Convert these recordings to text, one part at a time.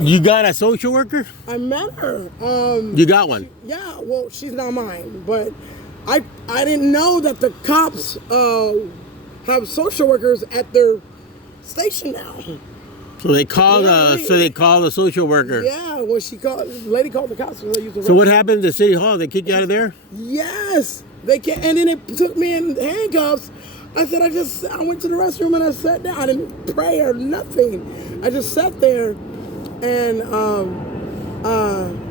You got a social worker? I met her. You got one? Yeah, well, she's not mine, but I didn't know that the cops have social workers at their station now. So they called a social worker. Yeah, well, the lady called the cops. So what happened to City Hall? They kicked you out of there? Yes, they can, and then they took me in handcuffs. I said, I went to the restroom and I sat down. I didn't pray or nothing. I just sat there, and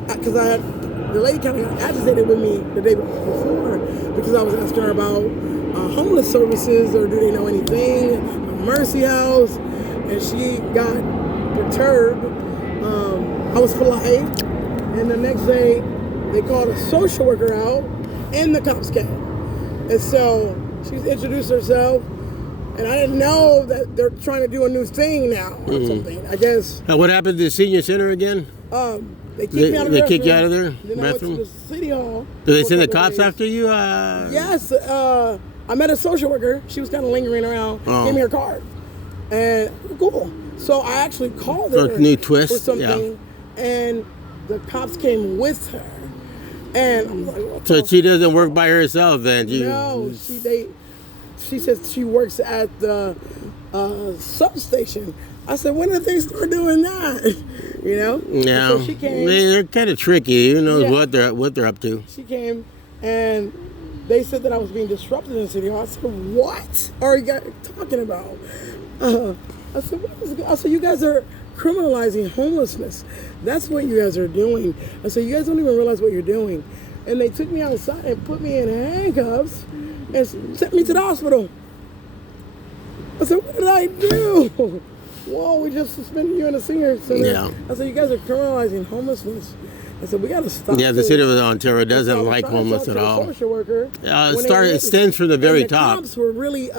because the lady kind of got agitated with me the day before because I was asking her about homeless services or do they know anything, a Mercy House, and she got perturbed. I was polite, and the next day they called a social worker out, and the cops came, and so she introduced herself, and I didn't know that they're trying to do a new thing now or something. I guess. Now, what happened to the senior center again? They kicked me out of the They kicked you out of there? Then I went to the City Hall. Did they send the cops after you? Yes. I met a social worker. She was kind of lingering around. Gave me her card. And cool. So I actually called her new twist. for something, and the cops came with her. And I'm like, what so she doesn't work by herself then? No, she says she works at the substation. I said, when did they start doing that? You know? Yeah. So she came. They're kind of tricky. Who knows what they're up to? She came, and they said that I was being disrupted in the city hall. I said, what are you guys talking about? I said, what is it? I said, you guys are criminalizing homelessness. That's what you guys are doing. I said, you guys don't even realize what you're doing. And they took me outside and put me in handcuffs and sent me to the hospital. I said, what did I do? Whoa, we just suspended you in a senior center. Yeah. I said, you guys are criminalizing homelessness. I said, we got to stop. Yeah, the city of Ontario doesn't like homeless at all. Social worker. It stems from the very top. The cops were really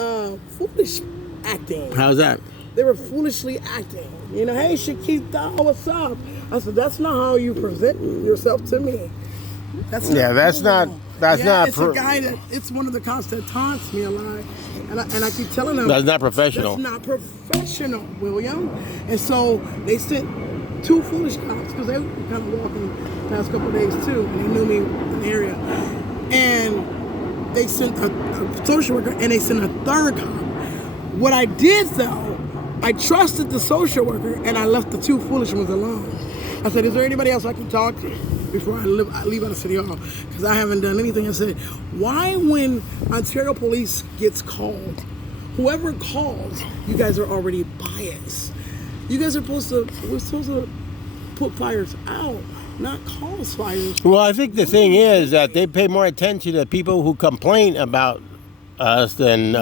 foolish acting. How's that? They were foolishly acting. You know, hey, Shakita, what's up? I said, that's not how you present yourself to me. That's not. It's a guy it's one of the cops that taunts me a lot, and I keep telling them that's not professional. That's not professional, William. And so they sent two foolish cops because they were kind of walking the past couple of days too, and they knew me in the area, and they sent a social worker and they sent a third cop. What I did though, I trusted the social worker and I left the two foolish ones alone. I said, is there anybody else I can talk to before I leave out of City Hall? Because I haven't done anything. I said, why when Ontario Police gets called, whoever calls, you guys are already biased. You guys are we're supposed to put fires out, not cause fires. Well, I think the thing is that they pay more attention to people who complain about us than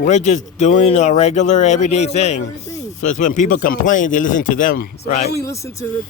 we're just doing a regular everyday thing. So it's when people complain, they listen to them, so right? I listened to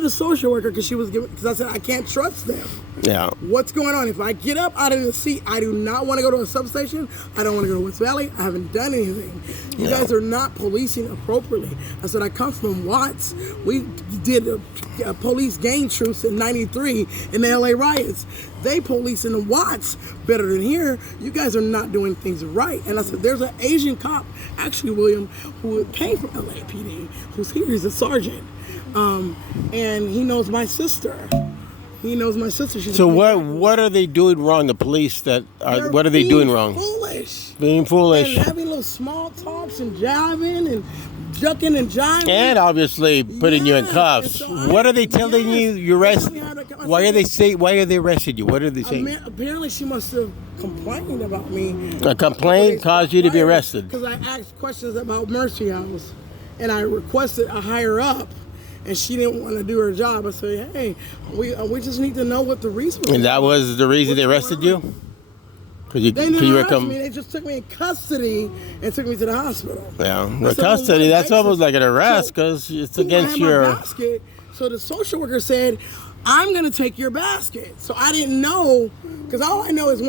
the social worker because I said I can't trust them. Yeah. What's going on? If I get up out of the seat, I do not want to go to a substation. I don't want to go to West Valley. I haven't done anything. You guys are not policing appropriately. I said I come from Watts. We did a police gang truce in '93 in the LA riots. They police in the Watts better than here. You guys are not doing things right. And I said, there's an Asian cop, actually, William, who came from LAPD, who's here. He's a sergeant. And he knows my sister. So what are they doing wrong? The police what are they doing wrong? Being foolish. And having little small talks and jiving and jucking and jiving. And obviously putting you in cuffs. So what are they telling you? You're arrested. Why are they arresting you? What are they saying? Apparently she must have complained about me. A complaint caused you to be arrested. Because I asked questions about Mercy House and I requested a higher up. And she didn't want to do her job. I said, hey, we just need to know what the reason was. And that was the reason they arrested you? They didn't arrest me. They just took me in custody and took me to the hospital. Yeah, custody, that's almost like an arrest because it's against your... basket. So the social worker said, I'm going to take your basket. So I didn't know, because all I know is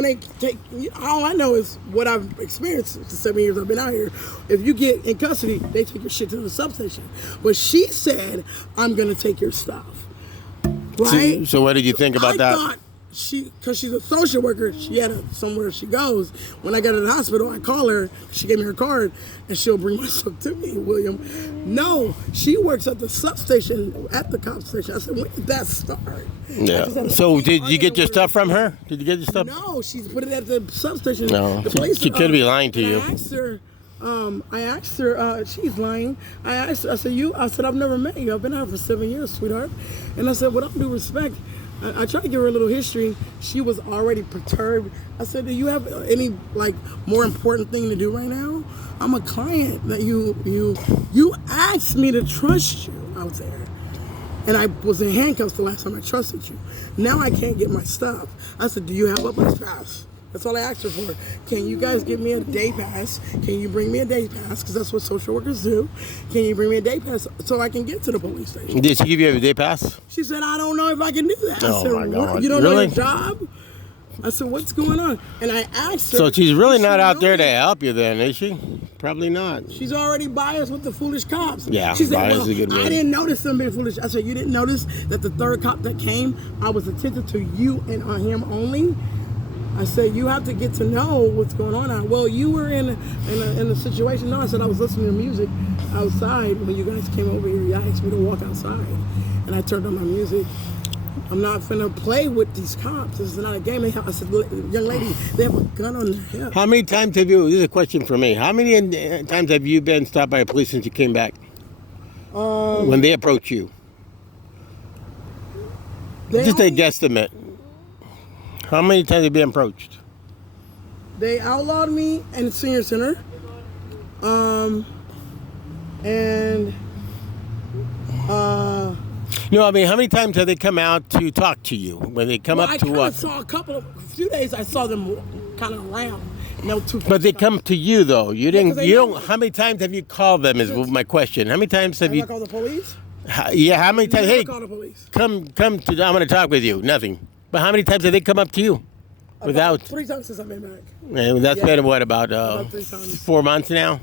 what I've experienced the 7 years I've been out here. If you get in custody, they take your shit to the substation. But she said, I'm going to take your stuff. Right? So what did you think about that? because she's a social worker, she had somewhere she goes. When I go to the hospital, I call her. She gave me her card, and she'll bring my stuff to me, William. No, she works at the substation, at the cop station. I said, when did that start? Yeah. So did you get your stuff from her? Did you get your stuff? No, she's put it at the substation. No, The police, she could be lying to you. I asked her, she's lying. I said, I've never met you. I've been out for 7 years, sweetheart. And I said, with all due respect, I tried to give her a little history. She was already perturbed. I said, do you have any more important thing to do right now? I'm a client that you asked me to trust you out there. And I was in handcuffs the last time I trusted you. Now I can't get my stuff. I said, do you have a bus pass? That's all I asked her for. Can you guys give me a day pass? Can you bring me a day pass? Because that's what social workers do. Can you bring me a day pass so I can get to the police station? Did she give you a day pass? She said, I don't know if I can do that. I said, my God. You don't Really? know your job? I said, what's going on? And I asked her. So she's really not out there to help you then, is she? Probably not. She's already biased with the foolish cops. Yeah, she said, biased is a good word. I didn't notice them being foolish. I said, you didn't notice that the third cop that came, I was attentive to you and on him only? I said, you have to get to know what's going on now. Well, you were in a situation. No, I said, I was listening to music outside when you guys came over here. You asked me to walk outside. And I turned on my music. I'm not finna play with these cops. This is not a game. I said, young lady, they have a gun on their hip. How many times have you, this is a question for me, how many times have you been stopped by the police since you came back? When they approach you? Just a guesstimate. How many times have you been approached? They outlawed me in the senior center. No, I mean, how many times have they come out to talk to you? When they come up to what? I saw a few days I saw them kind of around. No, but they come to you though. You didn't. You don't. How many times have you called them? Is my question. How many times have you called the police? Yeah. How many times? Hey, call the police. Come to. I'm going to talk with you. Nothing. But how many times have they come up to you? Without 3 times since I've been back. And that's been what about 4 months now?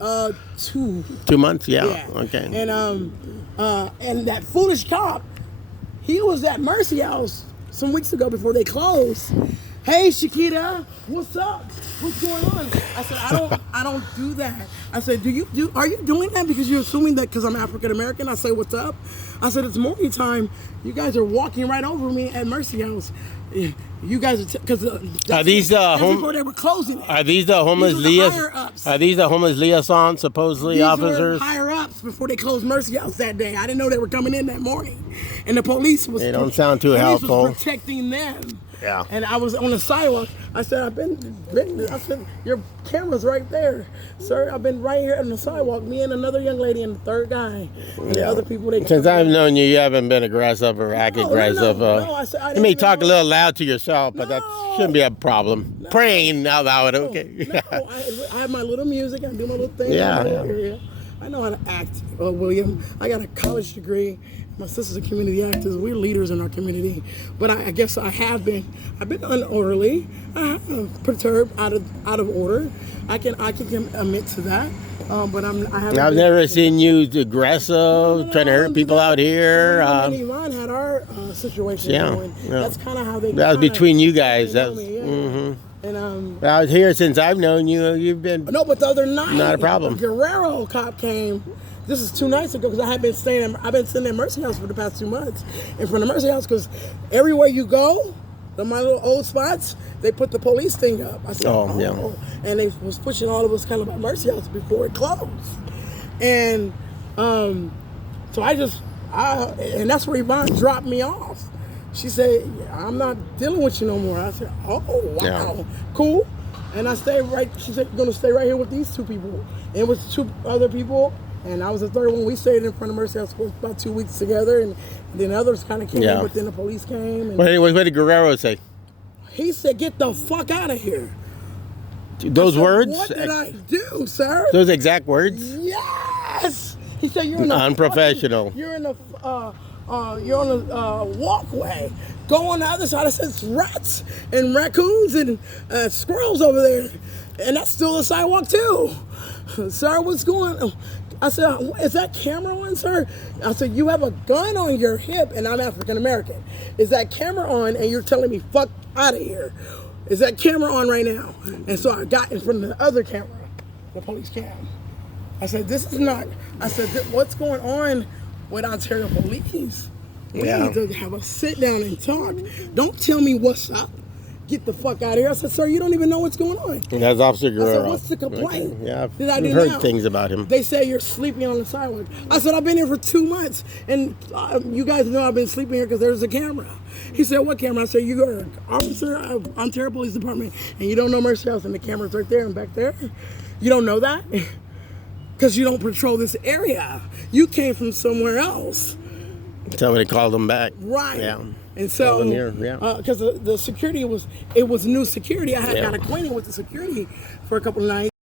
2. 2 months. Yeah. Okay. And that foolish cop, he was at Mercy House some weeks ago before they closed. Hey, Shakita, what's up? What's going on? I said, I don't do that. I said, are you doing that because you're assuming that because I'm African American? I say, what's up? I said, it's morning time. You guys are walking right over me at Mercy House. You guys are because are these before they were closing it. Are these the homeless liaisons? Are these the homeless liaisons, supposedly these officers? Were higher ups before they closed Mercy House that day. I didn't know they were coming in that morning, and the police was. They don't sound too helpful. Was protecting them. Yeah. And I was on the sidewalk. I said, I said, your camera's right there, sir. I've been right here on the sidewalk. Me and another young lady and the third guy. And the other people. Since I've known you, you haven't been aggressive or aggressive. You may talk a little loud to yourself, but that shouldn't be a problem. No. Praying out loud, okay? No, I have my little music. I do my little thing. Yeah. I know how to act, William. I got a college degree. My sister's a community activist. We're leaders in our community. But I guess I've been unorderly, perturbed, out of order. I can admit to that. But I've never seen you aggressive, trying to hurt people out here. And Yvonne had our situation going. That's kind of how they. That was between you guys. That's. And I was here since I've known you. You've been. No, but the other night, not a problem. A Guerrero cop came. This is 2 nights ago because I've been sitting in Mercy House for the past 2 months in front of Mercy House because everywhere you go, my little old spots, they put the police thing up. I said, and they was pushing all of us kind of by Mercy House before it closed, and so and that's where Yvonne dropped me off. She said, I'm not dealing with you no more. I said, oh wow, cool. And I stayed right. She said, you're gonna stay right here with these 2 people, and it was 2 other people. And I was the third one. We stayed in front of Mercy House for about 2 weeks together, and then others kind of came in, but then the police came. And what did Guerrero say? He said, get the fuck out of here. Those words? What did I do, sir? Those exact words? Yes! He said, you're in the unprofessional. You're in the you're on the walkway. Go on the other side. I said, it's rats and raccoons and squirrels over there. And that's still the sidewalk too. Sir, what's going on? I said, is that camera on, sir? I said, you have a gun on your hip, and I'm African American. Is that camera on, and you're telling me, fuck out of here? Is that camera on right now? And so I got in front of the other camera, the police cam. I said, this is not, I said, what's going on with Ontario police? We need to have a sit down and talk. Don't tell me what's up. Get the fuck out of here. I said, sir, you don't even know what's going on. And that's Officer Guerrero. I said, what's the complaint? Okay. Yeah, Did I I've do heard now? things about him. They say you're sleeping on the sidewalk. I said, I've been here for 2 months, and you guys know I've been sleeping here because there's a camera. He said, what camera? I said, you are an officer of Ontario Police Department, and you don't know Mercy House, and the camera's right there and back there? You don't know that? Because you don't patrol this area. You came from somewhere else. Somebody called him back. Right. Yeah. And so, because the security was new security, I had got acquainted with the security for a couple of nights.